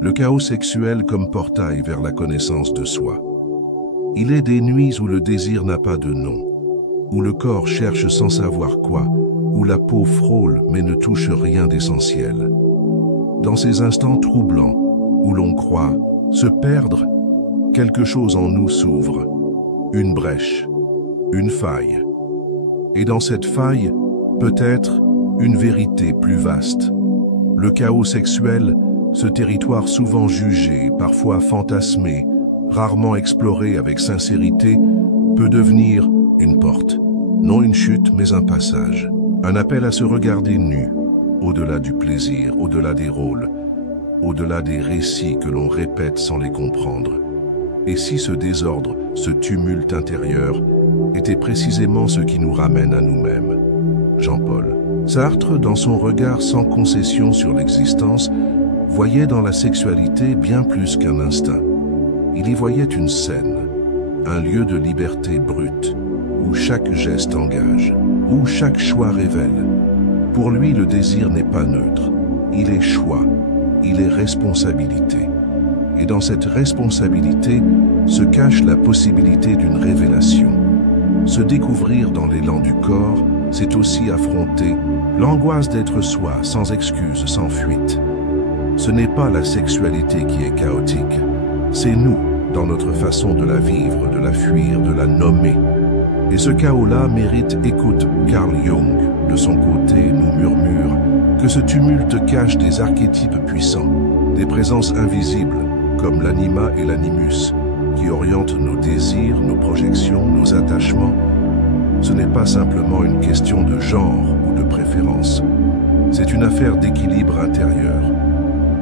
Le chaos sexuel comme portail vers la connaissance de soi. Il est des nuits où le désir n'a pas de nom, où le corps cherche sans savoir quoi, où la peau frôle mais ne touche rien d'essentiel. Dans ces instants troublants, où l'on croit se perdre, quelque chose en nous s'ouvre, une brèche, une faille. Et dans cette faille, peut-être une vérité plus vaste. Le chaos sexuel, ce territoire souvent jugé, parfois fantasmé, rarement exploré avec sincérité, peut devenir une porte. Non une chute, mais un passage. Un appel à se regarder nu, au-delà du plaisir, au-delà des rôles, au-delà des récits que l'on répète sans les comprendre. Et si ce désordre, ce tumulte intérieur, était précisément ce qui nous ramène à nous-mêmes? Jean-Paul Sartre, dans son regard sans concession sur l'existence, voyait dans la sexualité bien plus qu'un instinct. Il y voyait une scène, un lieu de liberté brute, où chaque geste engage, où chaque choix révèle. Pour lui, le désir n'est pas neutre, il est choix, il est responsabilité. Et dans cette responsabilité se cache la possibilité d'une révélation. Se découvrir dans l'élan du corps, c'est aussi affronter l'angoisse d'être soi, sans excuse, sans fuite. Ce n'est pas la sexualité qui est chaotique, c'est nous, dans notre façon de la vivre, de la fuir, de la nommer. Et ce chaos-là mérite écoute. Carl Jung, de son côté, nous murmure que ce tumulte cache des archétypes puissants, des présences invisibles, comme l'anima et l'animus, qui orientent nos désirs, nos projections, nos attachements. Ce n'est pas simplement une question de genre ou de préférence. C'est une affaire d'équilibre intérieur.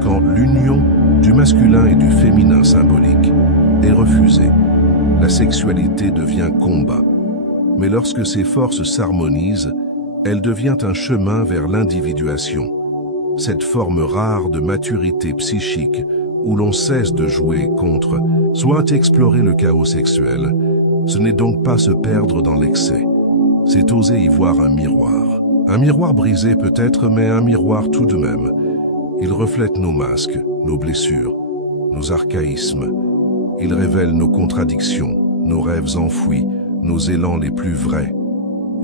Quand l'union du masculin et du féminin symbolique est refusée, la sexualité devient combat. Mais lorsque ces forces s'harmonisent, elle devient un chemin vers l'individuation, cette forme rare de maturité psychique où l'on cesse de jouer contre, soit explorer le chaos sexuel. Ce n'est donc pas se perdre dans l'excès, c'est oser y voir un miroir. Un miroir brisé peut-être, mais un miroir tout de même. Il reflète nos masques, nos blessures, nos archaïsmes. Il révèle nos contradictions, nos rêves enfouis, nos élans les plus vrais.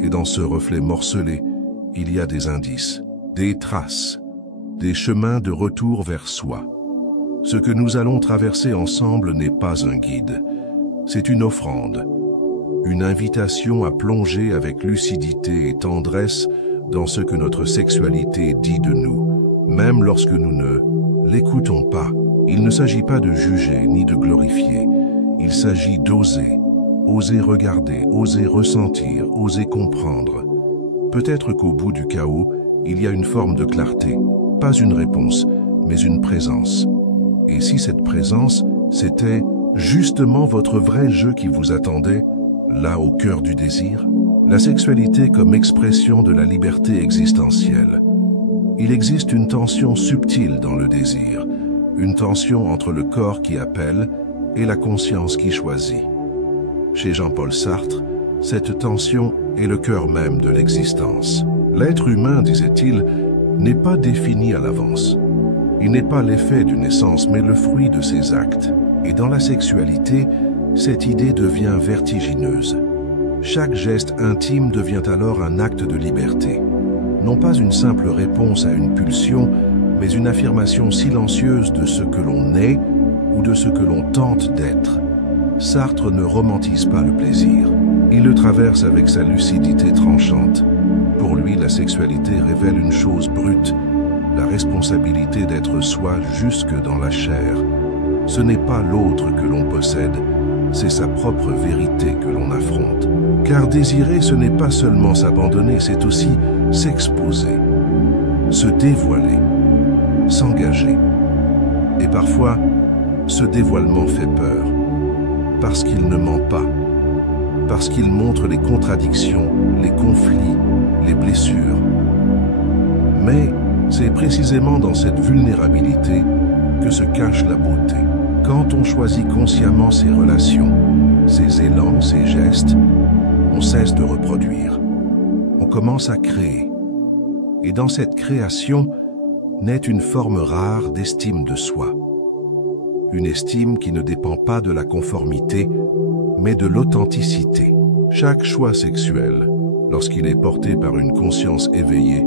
Et dans ce reflet morcelé, il y a des indices, des traces, des chemins de retour vers soi. Ce que nous allons traverser ensemble n'est pas un guide, c'est une offrande, une invitation à plonger avec lucidité et tendresse dans ce que notre sexualité dit de nous, même lorsque nous ne l'écoutons pas. Il ne s'agit pas de juger ni de glorifier, il s'agit d'oser, oser regarder, oser ressentir, oser comprendre. Peut-être qu'au bout du chaos, il y a une forme de clarté, pas une réponse, mais une présence. Et si cette présence, c'était justement votre vrai jeu qui vous attendait, là au cœur du désir? La sexualité comme expression de la liberté existentielle. Il existe une tension subtile dans le désir, une tension entre le corps qui appelle et la conscience qui choisit. Chez Jean-Paul Sartre, cette tension est le cœur même de l'existence. L'être humain, disait-il, n'est pas défini à l'avance. Il n'est pas l'effet d'une naissance, mais le fruit de ses actes. Et dans la sexualité, cette idée devient vertigineuse. Chaque geste intime devient alors un acte de liberté. Non pas une simple réponse à une pulsion, mais une affirmation silencieuse de ce que l'on est ou de ce que l'on tente d'être. Sartre ne romantise pas le plaisir. Il le traverse avec sa lucidité tranchante. Pour lui, la sexualité révèle une chose brute, la responsabilité d'être soi jusque dans la chair. Ce n'est pas l'autre que l'on possède, c'est sa propre vérité que l'on affronte. Car désirer, ce n'est pas seulement s'abandonner, c'est aussi s'exposer, se dévoiler, s'engager. Et parfois, ce dévoilement fait peur, parce qu'il ne ment pas, parce qu'il montre les contradictions, les conflits, les blessures. Mais c'est précisément dans cette vulnérabilité que se cache la beauté. Quand on choisit consciemment ses relations, ses élans, ses gestes, on cesse de reproduire. On commence à créer. Et dans cette création naît une forme rare d'estime de soi. une estime qui ne dépend pas de la conformité, mais de l'authenticité. Chaque choix sexuel, lorsqu'il est porté par une conscience éveillée,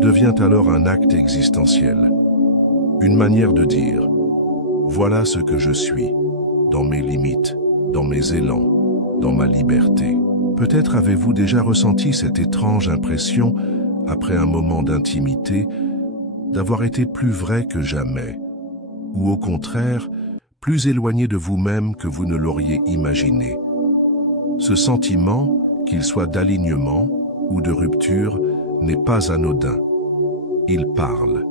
devient alors un acte existentiel, une manière de dire « Voilà ce que je suis, dans mes limites, dans mes élans, dans ma liberté ». Peut-être avez-vous déjà ressenti cette étrange impression, après un moment d'intimité, d'avoir été plus vrai que jamais, ou au contraire, plus éloigné de vous-même que vous ne l'auriez imaginé. Ce sentiment, qu'il soit d'alignement ou de rupture, n'est pas anodin. Il parle,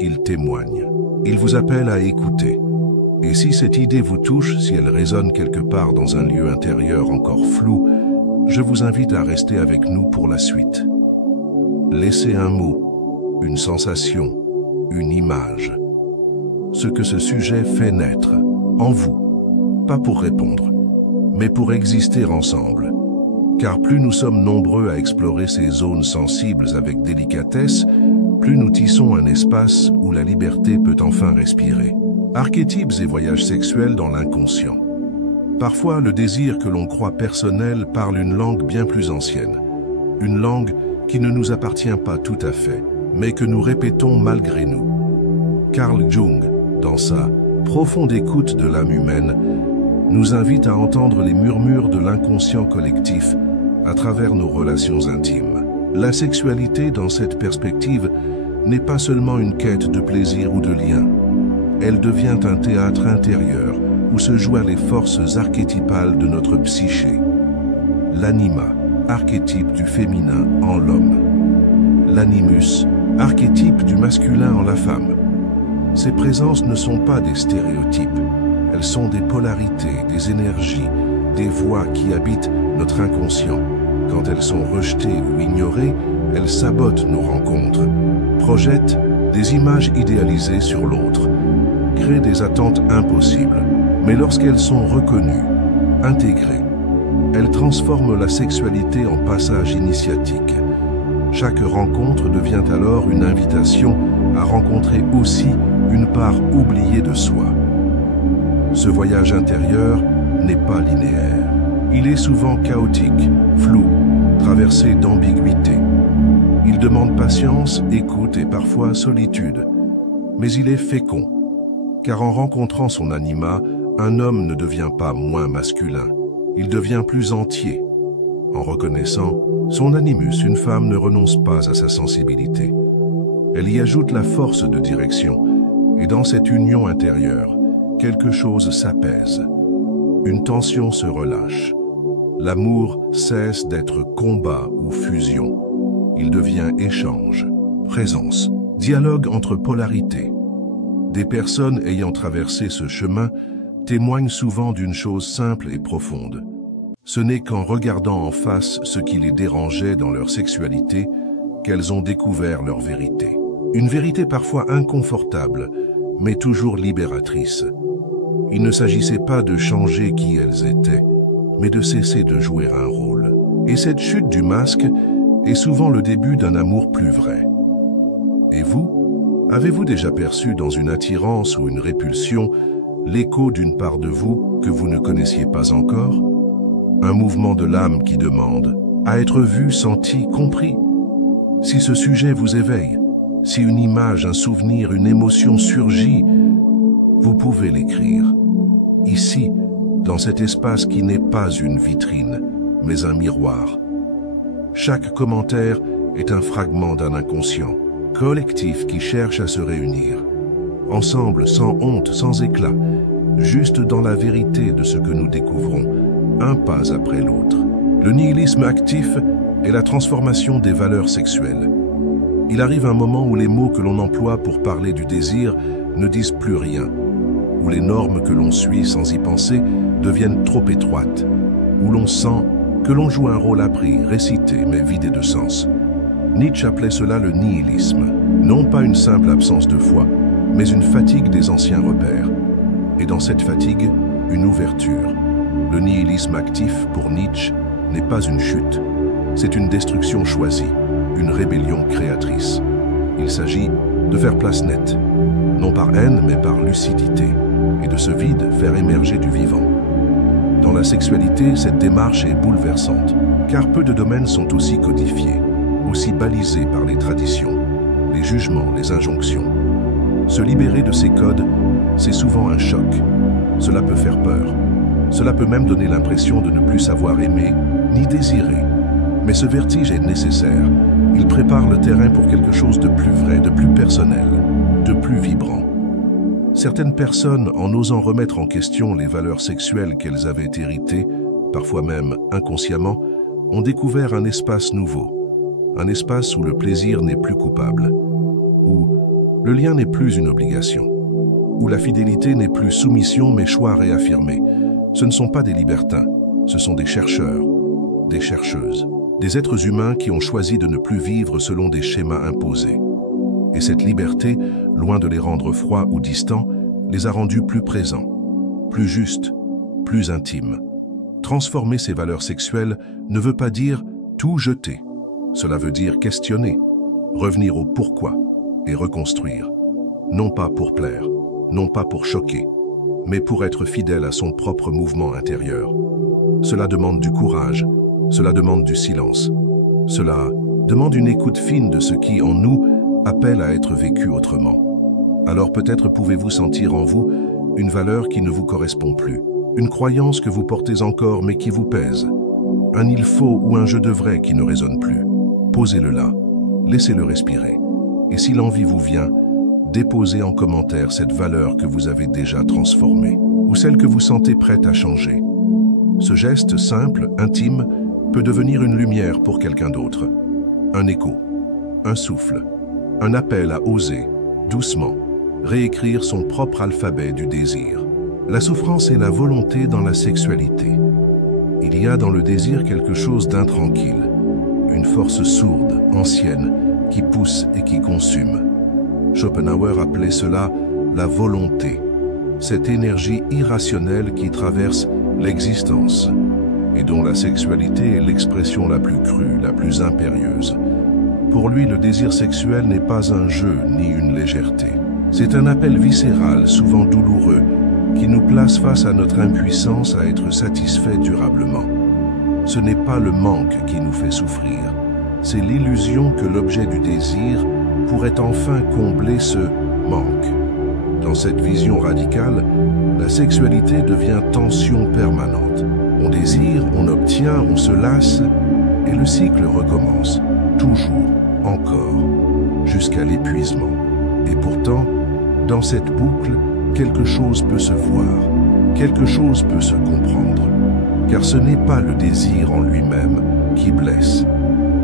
il témoigne, il vous appelle à écouter. Et si cette idée vous touche, si elle résonne quelque part dans un lieu intérieur encore flou, je vous invite à rester avec nous pour la suite. Laissez un mot, une sensation, une image. Ce que ce sujet fait naître, en vous, pas pour répondre, mais pour exister ensemble. Car plus nous sommes nombreux à explorer ces zones sensibles avec délicatesse, plus nous tissons un espace où la liberté peut enfin respirer. Archétypes et voyages sexuels dans l'inconscient. Parfois, le désir que l'on croit personnel parle une langue bien plus ancienne. Une langue qui ne nous appartient pas tout à fait, mais que nous répétons malgré nous. Carl Jung, dans sa profonde écoute de l'âme humaine, nous invite à entendre les murmures de l'inconscient collectif à travers nos relations intimes. La sexualité, dans cette perspective, n'est pas seulement une quête de plaisir ou de lien. Elle devient un théâtre intérieur où se jouent les forces archétypales de notre psyché. L'anima, archétype du féminin en l'homme. L'animus, archétype du masculin en la femme. Ces présences ne sont pas des stéréotypes. Elles sont des polarités, des énergies, des voix qui habitent notre inconscient. Quand elles sont rejetées ou ignorées, elles sabotent nos rencontres, projettent des images idéalisées sur l'autre, créent des attentes impossibles. Mais lorsqu'elles sont reconnues, intégrées, elles transforment la sexualité en passage initiatique. Chaque rencontre devient alors une invitation à rencontrer aussi une part oubliée de soi. Ce voyage intérieur n'est pas linéaire. Il est souvent chaotique, flou, traversé d'ambiguïté. Il demande patience, écoute et parfois solitude. Mais il est fécond, car en rencontrant son anima, un homme ne devient pas moins masculin. Il devient plus entier. En reconnaissant son animus, une femme ne renonce pas à sa sensibilité. Elle y ajoute la force de direction. Et dans cette union intérieure, quelque chose s'apaise. Une tension se relâche. L'amour cesse d'être combat ou fusion. Il devient échange, présence, dialogue entre polarités. Des personnes ayant traversé ce chemin témoignent souvent d'une chose simple et profonde. Ce n'est qu'en regardant en face ce qui les dérangeait dans leur sexualité qu'elles ont découvert leur vérité. Une vérité parfois inconfortable, mais toujours libératrice. Il ne s'agissait pas de changer qui elles étaient, mais de cesser de jouer un rôle. Et cette chute du masque est souvent le début d'un amour plus vrai. Et vous, avez-vous déjà perçu dans une attirance ou une répulsion l'écho d'une part de vous que vous ne connaissiez pas encore? Un mouvement de l'âme qui demande à être vu, senti, compris. Si ce sujet vous éveille, si une image, un souvenir, une émotion surgit, vous pouvez l'écrire. Ici, dans cet espace qui n'est pas une vitrine, mais un miroir. Chaque commentaire est un fragment d'un inconscient, collectif qui cherche à se réunir. Ensemble, sans honte, sans éclat, juste dans la vérité de ce que nous découvrons, un pas après l'autre. Le nihilisme actif est la transformation des valeurs sexuelles. Il arrive un moment où les mots que l'on emploie pour parler du désir ne disent plus rien, où les normes que l'on suit sans y penser deviennent trop étroites, où l'on sent que l'on joue un rôle appris, récité, mais vidé de sens. Nietzsche appelait cela le nihilisme, non pas une simple absence de foi, mais une fatigue des anciens repères. Et dans cette fatigue, une ouverture. Le nihilisme actif, pour Nietzsche, n'est pas une chute, c'est une destruction choisie, une rébellion créatrice. Il s'agit de faire place nette, non par haine mais par lucidité, et de ce vide faire émerger du vivant. Dans la sexualité, cette démarche est bouleversante, car peu de domaines sont aussi codifiés, aussi balisés par les traditions, les jugements, les injonctions. Se libérer de ces codes, c'est souvent un choc. Cela peut faire peur. Cela peut même donner l'impression de ne plus savoir aimer, ni désirer. Mais ce vertige est nécessaire. Il prépare le terrain pour quelque chose de plus vrai, de plus personnel, de plus vibrant. Certaines personnes, en osant remettre en question les valeurs sexuelles qu'elles avaient héritées, parfois même inconsciemment, ont découvert un espace nouveau. Un espace où le plaisir n'est plus coupable, où le lien n'est plus une obligation, où la fidélité n'est plus soumission mais choix réaffirmé. Ce ne sont pas des libertins, ce sont des chercheurs, des chercheuses, des êtres humains qui ont choisi de ne plus vivre selon des schémas imposés. Et cette liberté, loin de les rendre froids ou distants, les a rendus plus présents, plus justes, plus intimes. Transformer ses valeurs sexuelles ne veut pas dire tout jeter. Cela veut dire questionner, revenir au pourquoi et reconstruire. Non pas pour plaire, non pas pour choquer, mais pour être fidèle à son propre mouvement intérieur. Cela demande du courage, cela demande du silence. Cela demande une écoute fine de ce qui, en nous, appelle à être vécu autrement. Alors peut-être pouvez-vous sentir en vous une valeur qui ne vous correspond plus, une croyance que vous portez encore mais qui vous pèse, un il faut ou un je devrais qui ne résonne plus. Posez-le là, laissez-le respirer. Et si l'envie vous vient, déposez en commentaire cette valeur que vous avez déjà transformée, ou celle que vous sentez prête à changer. Ce geste simple, intime, peut devenir une lumière pour quelqu'un d'autre. Un écho, un souffle, un appel à oser, doucement, réécrire son propre alphabet du désir. La souffrance et la volonté dans la sexualité. Il y a dans le désir quelque chose d'intranquille, une force sourde, ancienne, qui pousse et qui consume. Schopenhauer appelait cela la volonté, cette énergie irrationnelle qui traverse l'existence et dont la sexualité est l'expression la plus crue, la plus impérieuse. Pour lui, le désir sexuel n'est pas un jeu ni une légèreté. C'est un appel viscéral, souvent douloureux, qui nous place face à notre impuissance à être satisfait durablement. Ce n'est pas le manque qui nous fait souffrir, c'est l'illusion que l'objet du désir pourrait enfin combler ce manque. Dans cette vision radicale, la sexualité devient tension permanente. On désire, on obtient, on se lasse, et le cycle recommence, toujours, encore, jusqu'à l'épuisement. Et pourtant, dans cette boucle, quelque chose peut se voir, quelque chose peut se comprendre, car ce n'est pas le désir en lui-même qui blesse.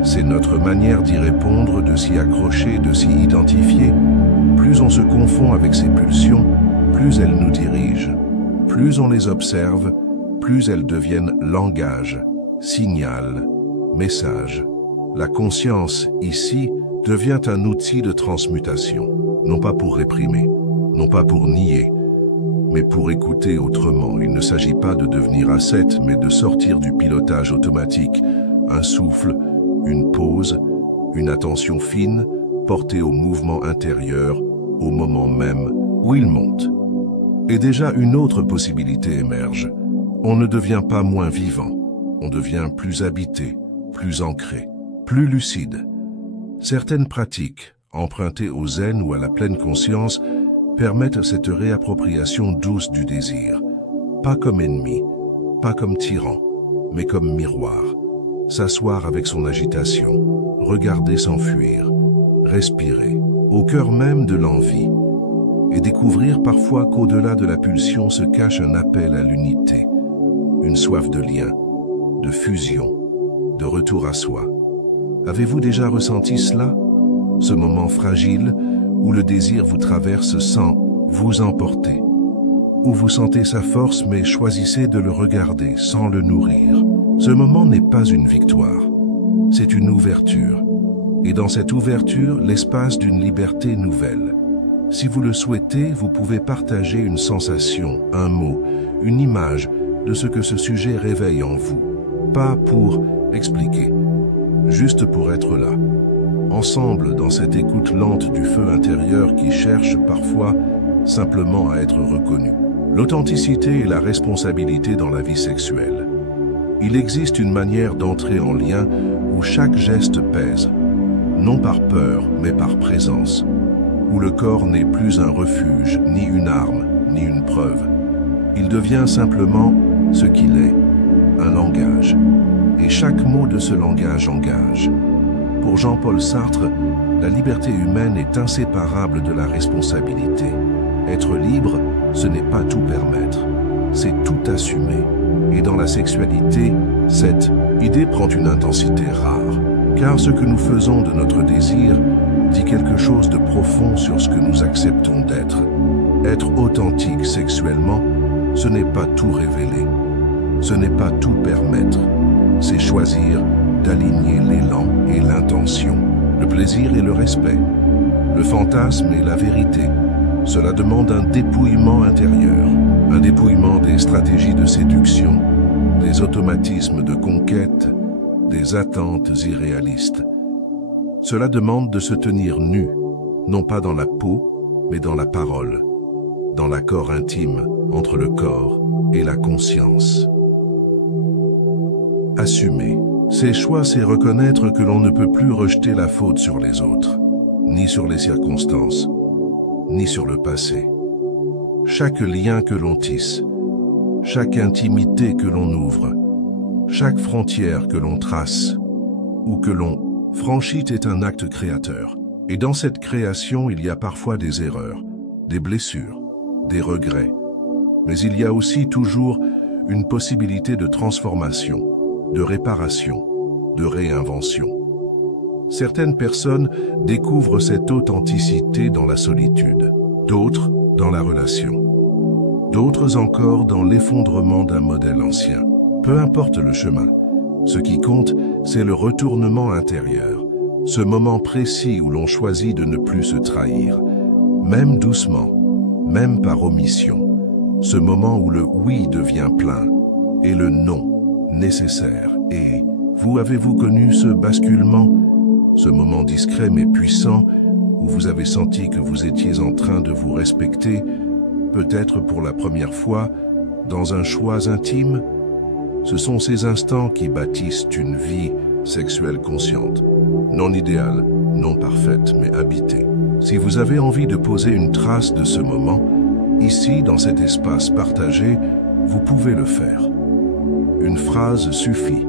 C'est notre manière d'y répondre, de s'y accrocher, de s'y identifier. Plus on se confond avec ces pulsions, plus elles nous dirigent. Plus on les observe, plus elles deviennent langage, signal, message. La conscience, ici, devient un outil de transmutation, non pas pour réprimer, non pas pour nier, mais pour écouter autrement. Il ne s'agit pas de devenir ascète, mais de sortir du pilotage automatique, un souffle, une pause, une attention fine, portée au mouvement intérieur, au moment même où il monte. Et déjà une autre possibilité émerge. On ne devient pas moins vivant, on devient plus habité, plus ancré, plus lucide. Certaines pratiques, empruntées au zen ou à la pleine conscience, permettent cette réappropriation douce du désir. Pas comme ennemi, pas comme tyran, mais comme miroir. S'asseoir avec son agitation, regarder s'enfuir, respirer, au cœur même de l'envie, et découvrir parfois qu'au-delà de la pulsion se cache un appel à l'unité, une soif de lien, de fusion, de retour à soi. Avez-vous déjà ressenti cela? Ce moment fragile où le désir vous traverse sans vous emporter, où vous sentez sa force mais choisissez de le regarder sans le nourrir. Ce moment n'est pas une victoire, c'est une ouverture. Et dans cette ouverture, l'espace d'une liberté nouvelle. Si vous le souhaitez, vous pouvez partager une sensation, un mot, une image de ce que ce sujet réveille en vous. Pas pour expliquer, juste pour être là. ensemble dans cette écoute lente du feu intérieur qui cherche parfois simplement à être reconnu. L'authenticité et la responsabilité dans la vie sexuelle. Il existe une manière d'entrer en lien où chaque geste pèse, non par peur, mais par présence, où le corps n'est plus un refuge, ni une arme, ni une preuve. Il devient simplement ce qu'il est, un langage. Et chaque mot de ce langage engage. Pour Jean-Paul Sartre, la liberté humaine est inséparable de la responsabilité. Être libre, ce n'est pas tout permettre, c'est tout assumer. Et dans la sexualité, cette idée prend une intensité rare, car ce que nous faisons de notre désir dit quelque chose de profond sur ce que nous acceptons d'être. Être authentique sexuellement, ce n'est pas tout révéler, ce n'est pas tout permettre, c'est choisir d'aligner l'élan et l'intention, le plaisir et le respect, le fantasme et la vérité. Cela demande un dépouillement intérieur, un dépouillement des stratégies de séduction, des automatismes de conquête, des attentes irréalistes. Cela demande de se tenir nu, non pas dans la peau, mais dans la parole, dans l'accord intime entre le corps et la conscience. Assumer. Ces choix, c'est reconnaître que l'on ne peut plus rejeter la faute sur les autres, ni sur les circonstances, ni sur le passé. Chaque lien que l'on tisse, chaque intimité que l'on ouvre, chaque frontière que l'on trace ou que l'on franchit est un acte créateur. Et dans cette création, il y a parfois des erreurs, des blessures, des regrets. Mais il y a aussi toujours une possibilité de transformation, de réparation, de réinvention. Certaines personnes découvrent cette authenticité dans la solitude, d'autres dans la relation, d'autres encore dans l'effondrement d'un modèle ancien. Peu importe le chemin, ce qui compte, c'est le retournement intérieur, ce moment précis où l'on choisit de ne plus se trahir, même doucement, même par omission, ce moment où le oui devient plein et le non nécessaire. Et vous avez-vous connu ce basculement, ce moment discret mais puissant où vous avez senti que vous étiez en train de vous respecter, peut-être pour la première fois, dans un choix intime? Ce sont ces instants qui bâtissent une vie sexuelle consciente, non idéale, non parfaite, mais habitée. Si vous avez envie de poser une trace de ce moment, ici, dans cet espace partagé, vous pouvez le faire. Une phrase suffit,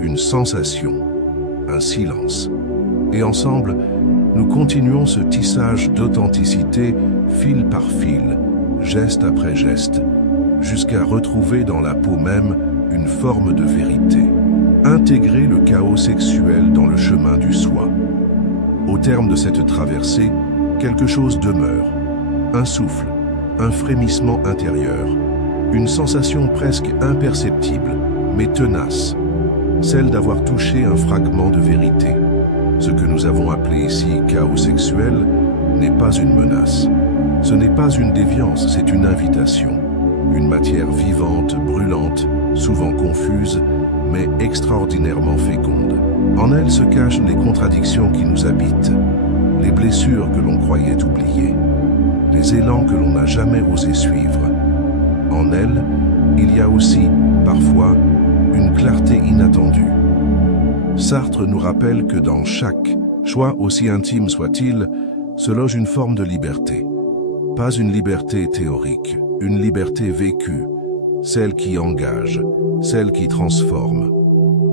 une sensation, un silence. Et ensemble, nous continuons ce tissage d'authenticité fil par fil, geste après geste, jusqu'à retrouver dans la peau même une forme de vérité. Intégrer le chaos sexuel dans le chemin du soi. Au terme de cette traversée, quelque chose demeure. Un souffle, un frémissement intérieur, une sensation presque imperceptible, mais tenace, celle d'avoir touché un fragment de vérité. Ce que nous avons appelé ici chaos sexuel n'est pas une menace. Ce n'est pas une déviance, c'est une invitation. Une matière vivante, brûlante, souvent confuse, mais extraordinairement féconde. En elle se cachent les contradictions qui nous habitent, les blessures que l'on croyait oublier, les élans que l'on n'a jamais osé suivre. En elle, il y a aussi, parfois, une clarté inattendue. Sartre nous rappelle que dans chaque choix, aussi intime soit-il, se loge une forme de liberté. Pas une liberté théorique, une liberté vécue, celle qui engage, celle qui transforme.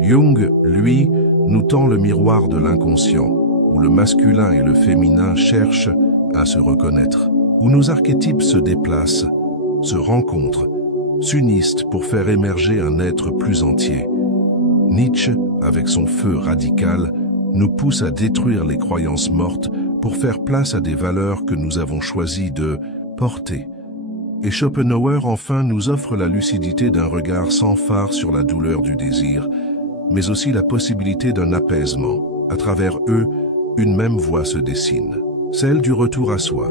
Jung, lui, nous tend le miroir de l'inconscient, où le masculin et le féminin cherchent à se reconnaître, où nos archétypes se déplacent, se rencontrent, s'unissent pour faire émerger un être plus entier. Nietzsche, avec son feu radical, nous pousse à détruire les croyances mortes pour faire place à des valeurs que nous avons choisi de porter. Et Schopenhauer, enfin, nous offre la lucidité d'un regard sans phare sur la douleur du désir, mais aussi la possibilité d'un apaisement. À travers eux, une même voie se dessine, celle du retour à soi.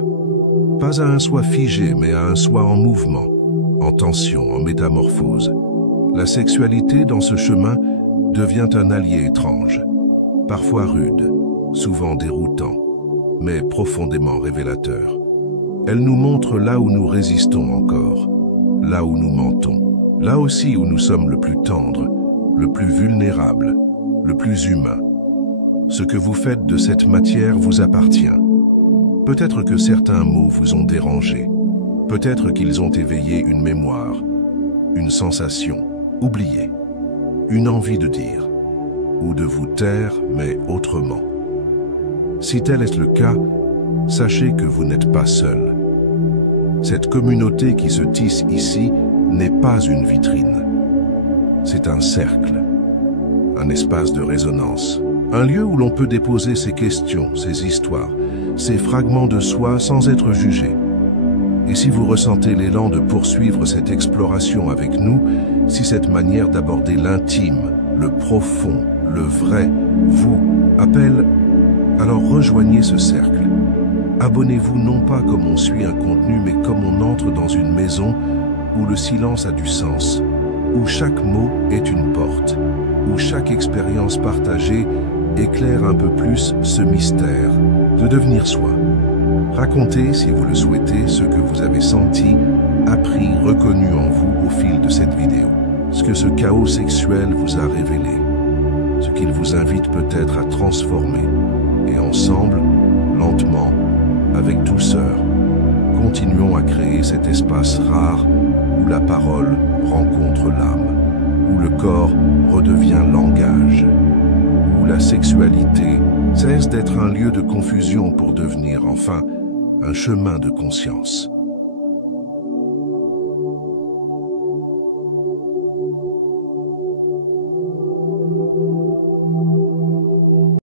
Pas à un soi figé, mais à un soi en mouvement, en tension, en métamorphose. La sexualité, dans ce chemin, devient un allié étrange, parfois rude, souvent déroutant, mais profondément révélateur. Elle nous montre là où nous résistons encore, là où nous mentons, là aussi où nous sommes le plus tendre, le plus vulnérable, le plus humain. Ce que vous faites de cette matière vous appartient. Peut-être que certains mots vous ont dérangé, peut-être qu'ils ont éveillé une mémoire, une sensation, oubliée, une envie de dire, ou de vous taire, mais autrement. Si tel est le cas, sachez que vous n'êtes pas seul. Cette communauté qui se tisse ici n'est pas une vitrine. C'est un cercle, un espace de résonance, un lieu où l'on peut déposer ses questions, ses histoires, ses fragments de soi sans être jugé. Et si vous ressentez l'élan de poursuivre cette exploration avec nous, si cette manière d'aborder l'intime, le profond, le vrai, vous appelle, alors rejoignez ce cercle. Abonnez-vous non pas comme on suit un contenu, mais comme on entre dans une maison où le silence a du sens, où chaque mot est une porte, où chaque expérience partagée éclaire un peu plus ce mystère de devenir soi. Racontez, si vous le souhaitez, ce que vous avez senti, appris, reconnu en vous au fil de cette vidéo. Ce que ce chaos sexuel vous a révélé. Ce qu'il vous invite peut-être à transformer. Et ensemble, lentement, avec douceur, continuons à créer cet espace rare où la parole rencontre l'âme, où le corps redevient langage, où la sexualité cesse d'être un lieu de confusion pour devenir enfin un chemin de conscience.